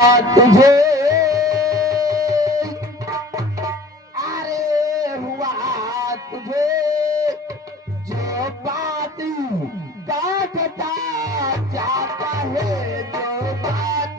तुझे, अरे हुआ तुझे जो बात काटता जाता है, जो बात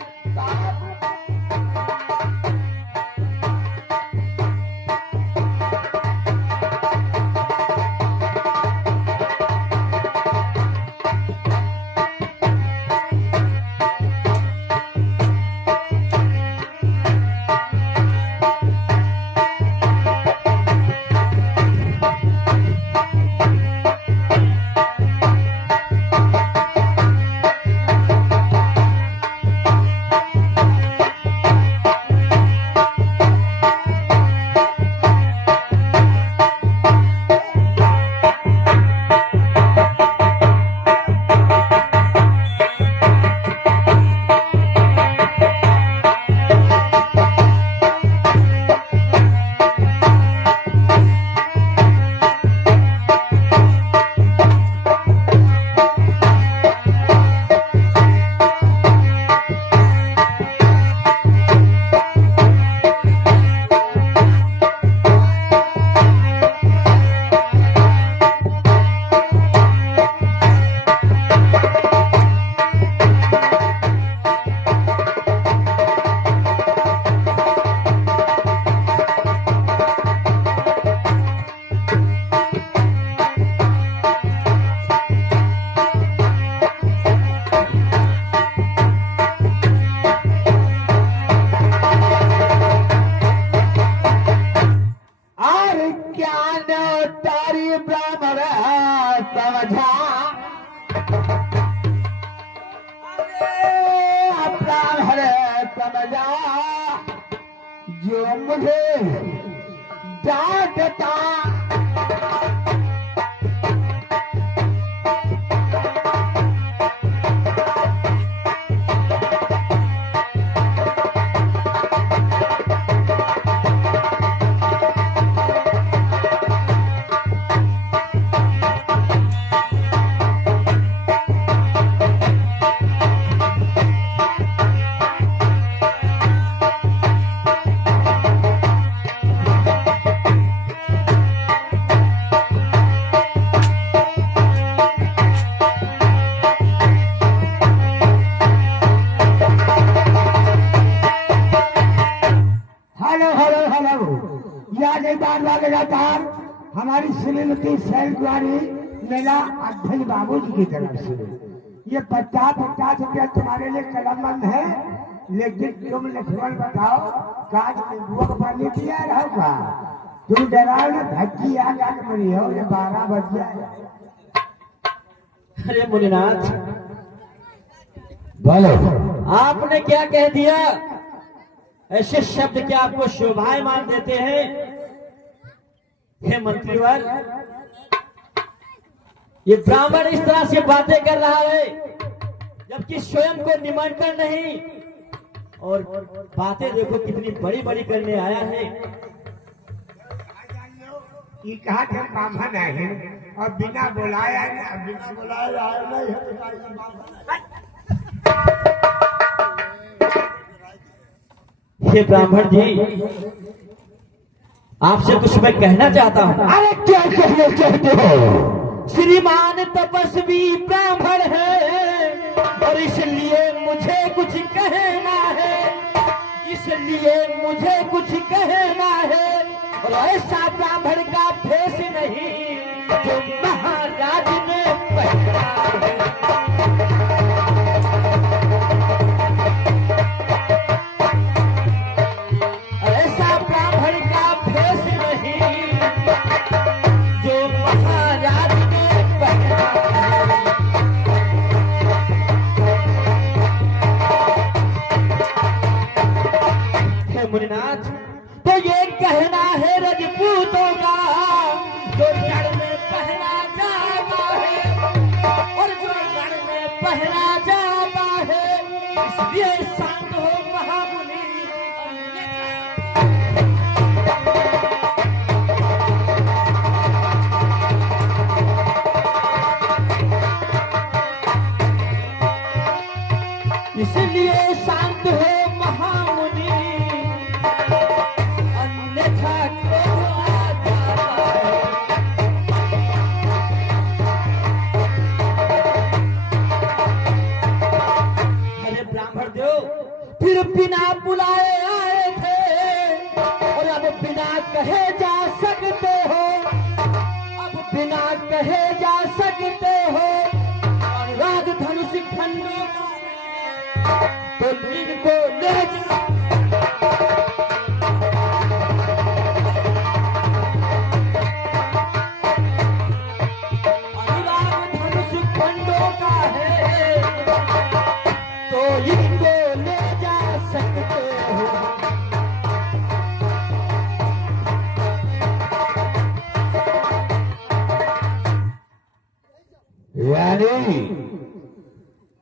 समझा, ब्राह्मण समझा जो मुझे डांटता, लगातार हमारी श्रीमती शैल कुमारी मेला अध्यक्ष बाबू जी की तरफ से ये 50-50 रुपया तुम्हारे लिए कलमबंद है, लेकिन तुम लक्ष्मण बताओ काज बुआ पानी पिया रहो का, तुम डराओ ना धक्की आ जाकर मरी हो, ये 12 बज जाए। अरे मुनिनाथ बोलो, आपने क्या कह दिया? ऐसे शब्द क्या आपको शोभायमान देते हैं? हे मंत्रीवर, ये ब्राह्मण इस तरह से बातें कर रहा है जबकि स्वयं को निमंत्रण नहीं, और बातें देखो कितनी बड़ी बड़ी करने आया है। ये कहा कि ब्राह्मण है और बिना बुलाया नहीं हे ब्राह्मण जी, आपसे कुछ मैं कहना चाहता हूँ। अरे क्या कहना चाहते हो? श्रीमान तपस्वी ब्राह्मण है और इसलिए मुझे कुछ कहना है, इसलिए मुझे कुछ कहना है। और ऐसा ब्राह्मण का भेष नहीं जो महाराज ने पहना है। ऐसा ब्राह्मण का भेष नहीं जो महाराज ने पहना है। हे मुनिनाथ, तो ये कहना है रजपूतों का जो जड़ में पहना जाता है, और जो जड़ में पहना जाता है, इसलिए शांत हो महामुनि। इसलिए शांत हो फिर बिना बुलाए आए थे और अब बिना कहे जा सकते हो, अब बिना कहे जा सकते हो। राग धनुष खंडों तो इनको ले जा। अनुराग धनुष खंडों का है तो इनको ले जा सकते हो। यानी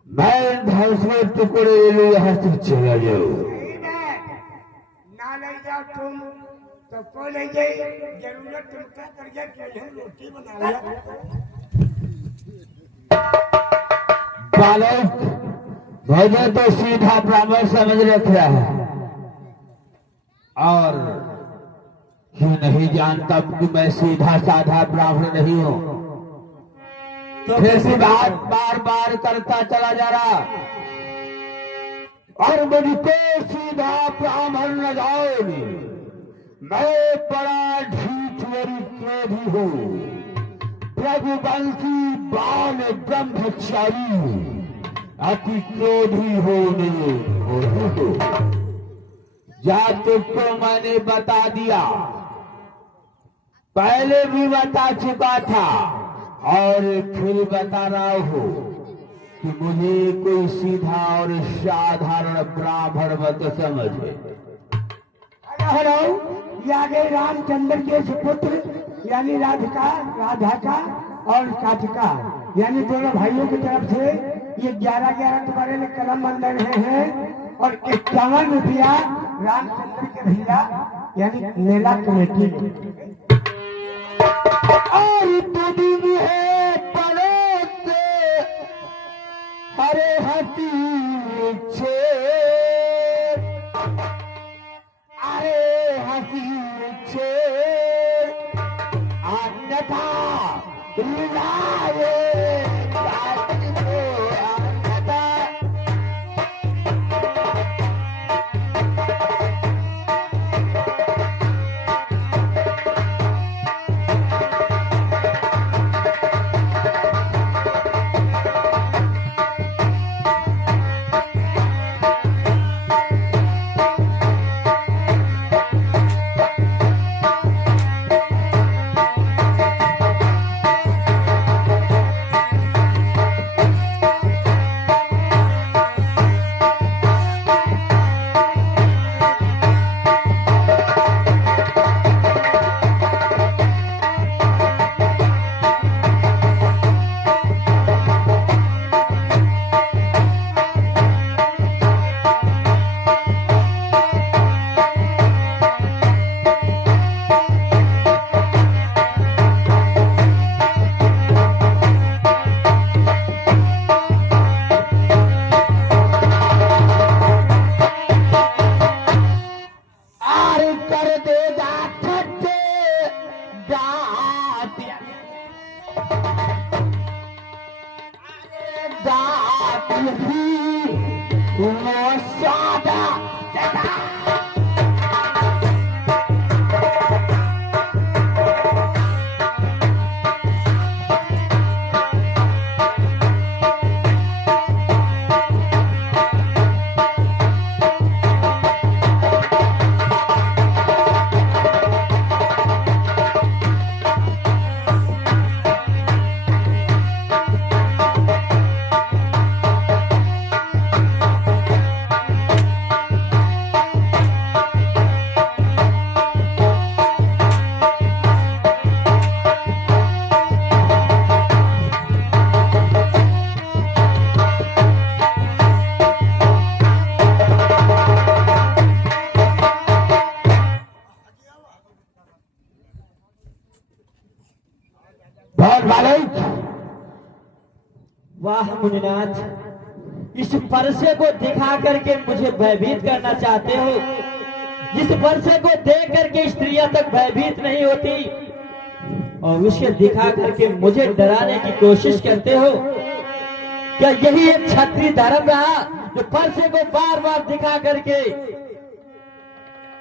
मैं धनुष में टुकड़े ले लू, यहाँ से चला जाओ। ना ले जाओ तुम तो कोई ले जाए, जरूरत तुम क्या कर जाए, कैसे रोटी बना लिया। बालक मुझे तो सीधा ब्राह्मण समझ रखा है और क्यों नहीं जानता कि मैं सीधा साधा ब्राह्मण नहीं हूँ। तो ऐसी बात बार बार करता चला जा रहा और मुझको सीधा ब्राह्मण न जाओगी। मैं बड़ा क्रोधी हूँ, रघुवंशी बाल ब्रह्मचारी, अति क्रोधी होने हो। जा तुमको मैंने बता दिया, पहले भी बता चुका था और फिर बता रहा हूं कि मुझे कोई सीधा और साधारण ब्राह्मण मत समझे। हेलो, ये आगे रामचंद्र के सुपुत्र यानी राधा का और काटिका यानी दोनों भाइयों की तरफ से ये 11-11 तुम्हारे लिए कलम बन रहे हैं और 51 रुपया रामचंद्र के भैया यानी मेला कमेटी और तुझी है पड़ोस हरे हसी छे, अरे हसी छे अन्यथा लाए वाह मुनिनाथ, इस परसे को दिखा करके मुझे भयभीत करना चाहते हो। जिस परसे को देख करके स्त्रियां तक भयभीत नहीं होती और उसे दिखा करके मुझे डराने की कोशिश करते हो। क्या यही एक क्षत्रिय धर्म रहा जो परसे को बार बार दिखा करके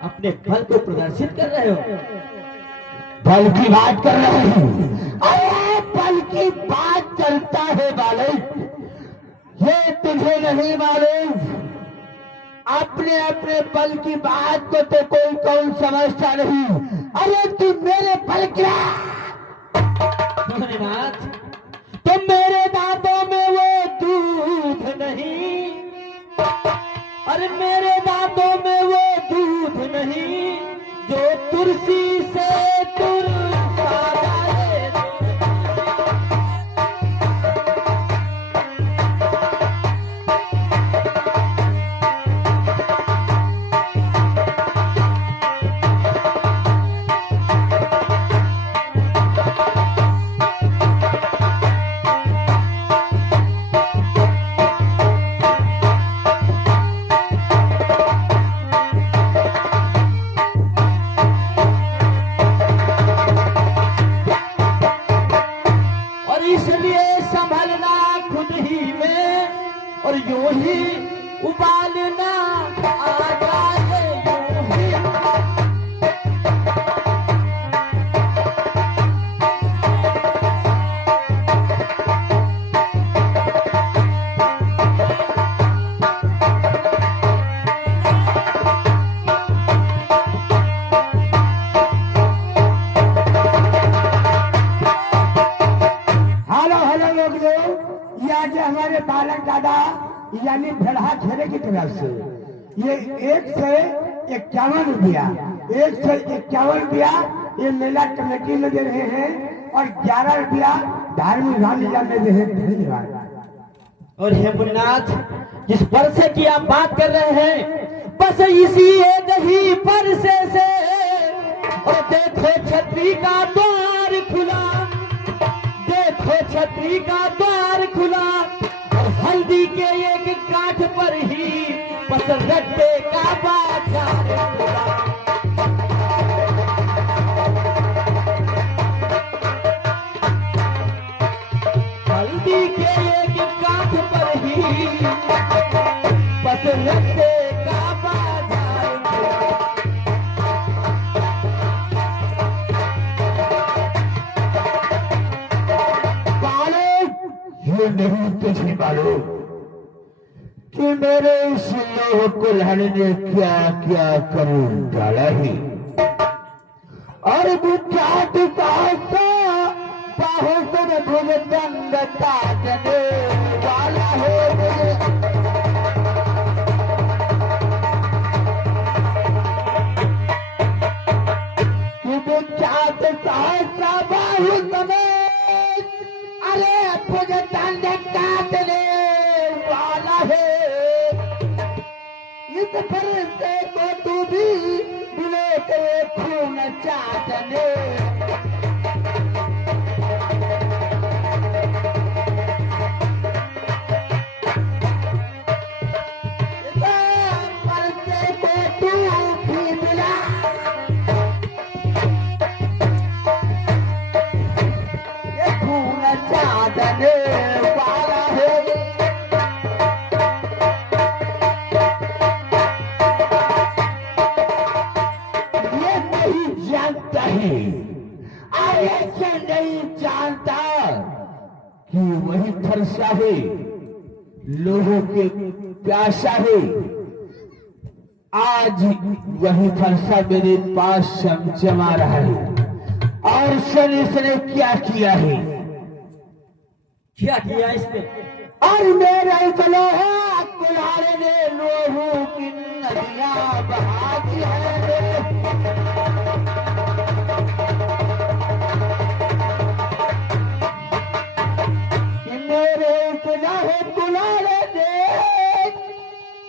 अपने बल को प्रदर्शित कर रहे हो? बल की बात कर रहे हैं? अरे बल की बात करता है बालक, ये तुझे नहीं मालूम। अपने अपने बल की बात को तो कोई कौन समझता नहीं। अरे तू मेरे बल क्या? भोलेनाथ, तो मेरे दांतों में वो दूध नहीं, अरे मेरे दांतों में वो दूध नहीं जो तुलसी से तुलसा जाए। और यूं ही उबालना आ जाए, यूं ही। हेलो लोग, ये आज हमारे बालक दादा यानी भेड़ा खेरे की तरफ से ये 151 रुपया ये मेला कमेटी में दे रहे हैं और 11 रुपया धार्मिक रामलीला में दे रहे हैं। धन्यवाद। और हे मुन्नाथ, जिस परसे की आप बात कर रहे हैं, बस इसी एक ही परसे से और देखो छतरी का द्वार खुला, देखो छतरी का द्वार खुला और हल्दी के एक गांठ पर ही बस रट्टे का बाजार खुला। हल्दी के एक गांठ पर ही बस रट्टे का बाजार खुला। ये नहीं तुझे मालूम कि मेरे इस लोह कुल्हड़ ने क्या क्या कर डाला है। और विख्यात बाहुसुर भुजंग काटने वाला है मुझे। विख्यात बाहु समेत अरे भुजंग काटने वाला है। इस फरिश्ते को तू भी मिले तेरे खून चाटने। नहीं जानता कि वही फरसा है, लोगों के प्यासा है। आज वही फरसा मेरे पास चमचमा रहा है। और सन इसने क्या किया है? क्या किया इसने? और मेरे लोहा कुल्हाड़े ने लोहू की नदियां बहा दी है। कुल्हाड़े दे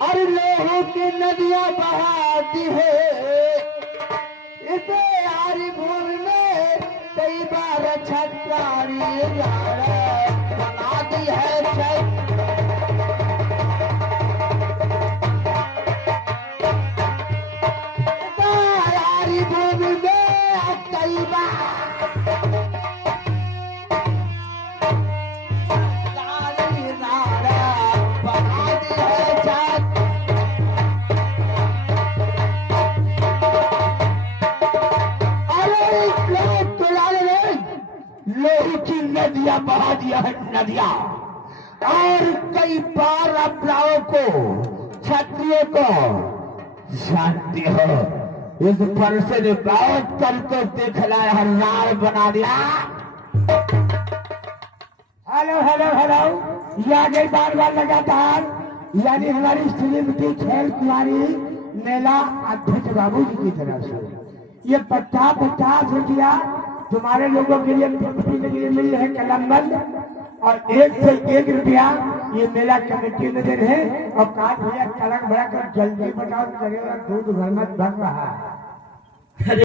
और लोहू की नदियां बहाती है। इसे यारी भूमि में कई बार छटारी बना दी है। यारी भूमि में कई बार नदियां बहा दिया है नदियां, और कई बार अपनाओं को क्षत्रियों को जानते हो इस पर से जो बहुत करके दिखलाया है, लाल बना दिया। हेलो हेलो हेलो, ये आ गई बार बार लगातार, यानी हमारी श्रीमती खेल कुमारी मेला अध्यक्ष बाबू जी की तरफ से ये 50-50 रुपया तुम्हारे लोगों के लिए पीने के लिए मिल रहे कलमबंद, और 1 से 1 रुपया ये मेला कमेटी में दे रहे। और काट भैया कलम भरा कर जल्दी बताओ, करेगा दूध घर में भर रहा है।